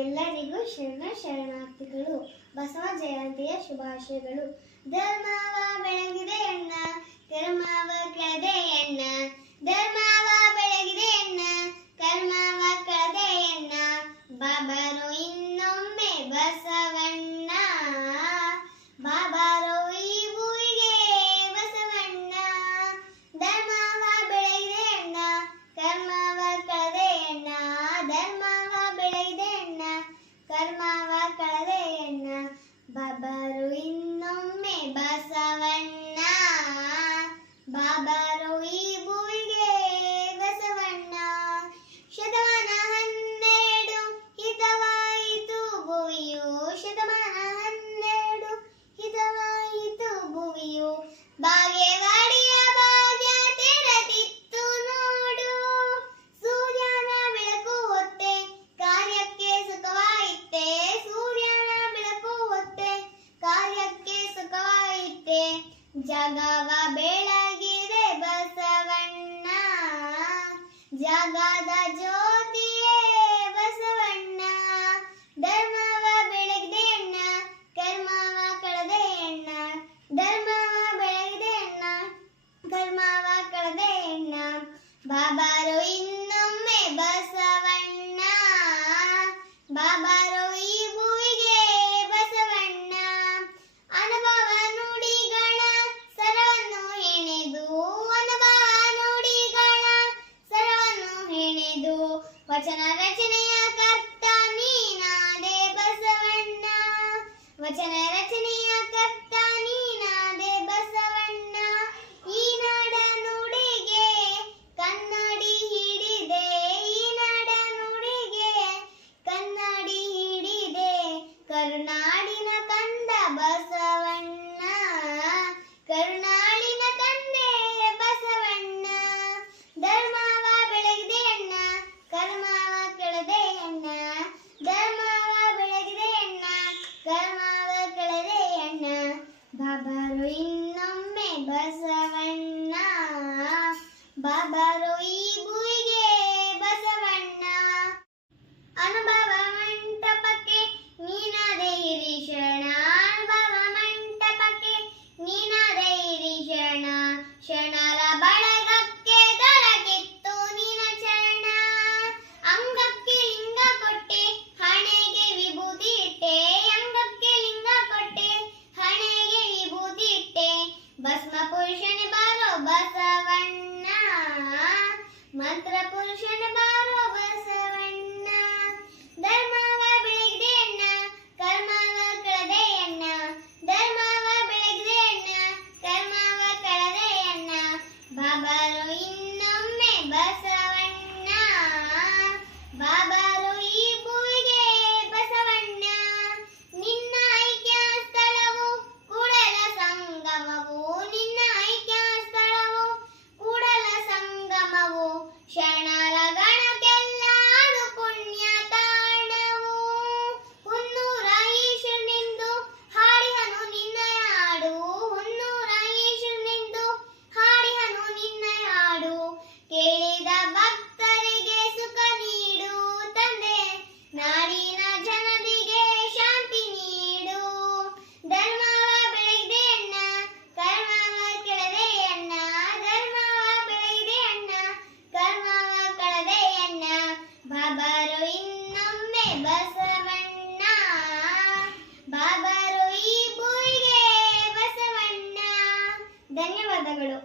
ಎಲ್ಲರಿಗೂ ಶರಣಾರ್ಥಿಗಳು. ಬಸವ ಜಯಂತಿಯ ಶುಭಾಶಯಗಳು. ಧರ್ಮವ ಬೆಳಗಿದೆ ಅಣ್ಣ, ಕರ್ಮವ ಕಳೆದೆ ಅಣ್ಣ. ಧರ್ಮವ ಬೆಳಗಿದೆ ಅಣ್ಣ, ಕರ್ಮವ ಕಳೆದೆ ಅಣ್ಣ. ಬಾಬಾರೋ ಇನ್ನೊಮ್ಮೆ ಬಸವಣ್ಣ, ಬಾಬಾರೋ ಈ ಭೂಮಿಗೆ ಬಸವಣ್ಣ. ಧರ್ಮವ ಬೆಳಗಿದೆ ಅಣ್ಣ, ಕರ್ಮವ ಕಳೆದೆ ಅಣ್ಣ. ಧರ್ಮವ ಬೆಳಗಿದೆ ಅಣ್ಣ, ಕರ್ಮವ ಕಳೆದೆ ಅಣ್ಣ. ಬಾಬಾರೋ ಇನ್ನೊಮ್ಮೆ ಬಸವಣ್ಣ, ಬಾಬಾರೋ ಈ ಭೂಮಿಗೆ ಬಸವಣ್ಣ. ಶತಮಾನ 12 ಹಿತವಾಯಿತು ಭುವಿಯು, ಶತಮಾನ 12 ಹಿತವಾಯಿತು ಭುವಿಯು. ಬಾಗೇವಾಡಿಯ ಭಾಗ್ಯ ತೆರೆದಿತ್ತು ನೋಡು, ಸೂರ್ಯನ ಬೆಳಕು ಹೊತ್ತೆ ಕಾರ್ಯಕ್ಕೆ ಸುಖವಾಯಿತೆ. ಸೂರ್ಯನ ಬೆಳಕು ಹೊತ್ತೆ ಕಾರ್ಯಕ್ಕೆ ಸುಖವಾಯಿತೆ. ಜಗವ ಬೆಳಗಿದೆ ಬಸವಣ್ಣ, ಜಗದ ಜ್ಯೋತಿಯೇ ಬಸವಣ್ಣ. ಧರ್ಮವ ಬೆಳಗಿದೆ ಅಣ್ಣ, ಕರ್ಮವ ಕಳೆದೆ ಅಣ್ಣ. ಧರ್ಮವ ಬೆಳಗಿದೆ ಅಣ್ಣ, ಕರ್ಮವ ಕಳೆದೆ ಅಣ್ಣ. ಬಾಬಾರೋ ಇನ್ನೊಮ್ಮೆ ಬಸವಣ್ಣ, ಬಾಬಾರೋ ಈ ಭೂಮಿಗೆ ಬಸವಣ್ಣ. ಅನುಭವ ನುಡಿಗಳ ಸರವನ್ನು ಹೆಣೆದು, ಅನುಭವ ನುಡಿಗಳ ಸರವನ್ನು ಹೆಣೆದು. ವಚನ ರಚನೆಯ ಕರ್ತ ನೀನಾದೆ ಬಸವಣ್ಣ, ವಚನ ರಚನೆಯ ಕರ್ತ ನೀನಾದೆ ಬಸವಣ್ಣ. ಈ ನಾಡ ನುಡಿಗೆ ಕನ್ನಡಿ ಹಿಡಿದೆ, ಈ ನಾಡ ನುಡಿಗೆ ಕನ್ನಡಿ ಹಿಡಿದೆ. ಕರುನಾಡಿನ ಕಂದ ಬಸವಣ್ಣ, ಕರುನಾಡಿನ ತಂದೆ ಬಸವಣ್ಣ. ಧರ್ಮವ ಬೆಳಗಿದೆ ಅಣ್ಣ, ಕರ್ಮವ ಕಳೆದೆ ಅಣ್ಣ. ಧರ್ಮವ ಬೆಳಗಿದೆ ಅಣ್ಣ, ಕರ್ಮವ ಕಳೆದೆ ಅಣ್ಣ. ಬಾಬಾರೋ ಇನ್ನೊಮ್ಮೆ ಬಸವಣ್ಣ, ಬಾಬಾರೋ ಈ ಭೂಮಿಗೆ ಬಸವಣ್ಣ. ಅನುಭವ ಮಂಟಪಕ್ಕೆ ನೀನಾದೆ ಹಿರಿಶರಣ, ಅನುಭವ ಮಂಟಪಕ್ಕೆ ನೀನಾದೆ ಹಿರಿಶರಣ. ಶರಣರ ಬಳಗಕ್ಕೆ ದೊರಕಿತ್ತು ನಿನ ಚರಣ. ಅಂಗಕ್ಕೆ ಲಿಂಗ ಕೊಟ್ಟೆ, ಹಣೆಗೆ ವಿಭೂತಿ ಇಟ್ಟೆ. ಅಂಗಕ್ಕೆ ಲಿಂಗ ಕೊಟ್ಟೆ, ಹಣೆಗೆ ವಿಭೂತಿ ಇಟ್ಟೆ. ಭಸ್ಮ ಪುರುಷನ ಬಾರೋ ಬಸವಣ್ಣ, ಮಂತ್ರ ಪುರುಷನ ಬಾರೋ ಬಸವಣ್ಣ. ಧರ್ಮವ ಬೆಳಗಿದೆ ಅಣ್ಣ, ಕರ್ಮವ ಕಳೆದೆ ಅಣ್ಣ. ಧರ್ಮವ ಬೆಳಗಿದೆ ಅಣ್ಣ, ಕರ್ಮವ ಕಳೆದೆ ಅಣ್ಣ. ಬಾಬಾರೋ ಇನ್ನೊಮ್ಮೆ ಬಸವಣ್ಣ, ಬಾಬಾರೋ ಈ ಭೂಮಿಗೆ ಬಸವಣ್ಣ. ನಿನ್ನ ಐಕ್ಯ ಸ್ಥಳವು ಕೂಡಲ ಸಂಗಮವು, ನಿನ್ನ ಐಕ್ಯ ಸ್ಥಳವು ಕೂಡಲ ಸಂಗಮವು. ಶರಣರ ಗಣಕ್ಕೆಲ್ಲ ಅದು ಪುಣ್ಯ ತಾಣವು. ಹುನ್ನೂರ ಈಶ್ವರನೆಂದು ಹಾಡಿಹನು ನಿನ್ನಯ ಹಾಡು, ಹುನ್ನೂರ ಈಶ್ವರನೆಂದು ಹಾಡಿಹನು ನಿನ್ನಯ ಹಾಡು. ಕೇಳಿದ ಭಕ್ತರಿಗೆ ಸುಖ ನೀಡು ತಂದೆ, ನಾಡಿನ ಜನರಿಗೆ ಶಾಂತಿ ನೀಡು. ಧರ್ಮವ ಬೆಳಗಿದೆ ಅಣ್ಣ, ಕರ್ಮವ ಕಳೆದೆ ಅಣ್ಣ. ಧರ್ಮವ ಬೆಳಗಿದೆ ಅಣ್ಣ, ಕರ್ಮವ ಕಳೆದೆ ಅಣ್ಣ. ಬಾಬಾರೋ ಇನ್ನೊಮ್ಮೆ ಬಸವಣ್ಣ, ಬಾಬಾರೋ ಈ ಭೂಮಿಗೆ ಬಸವಣ್ಣ. ಧನ್ಯವಾದಗಳು.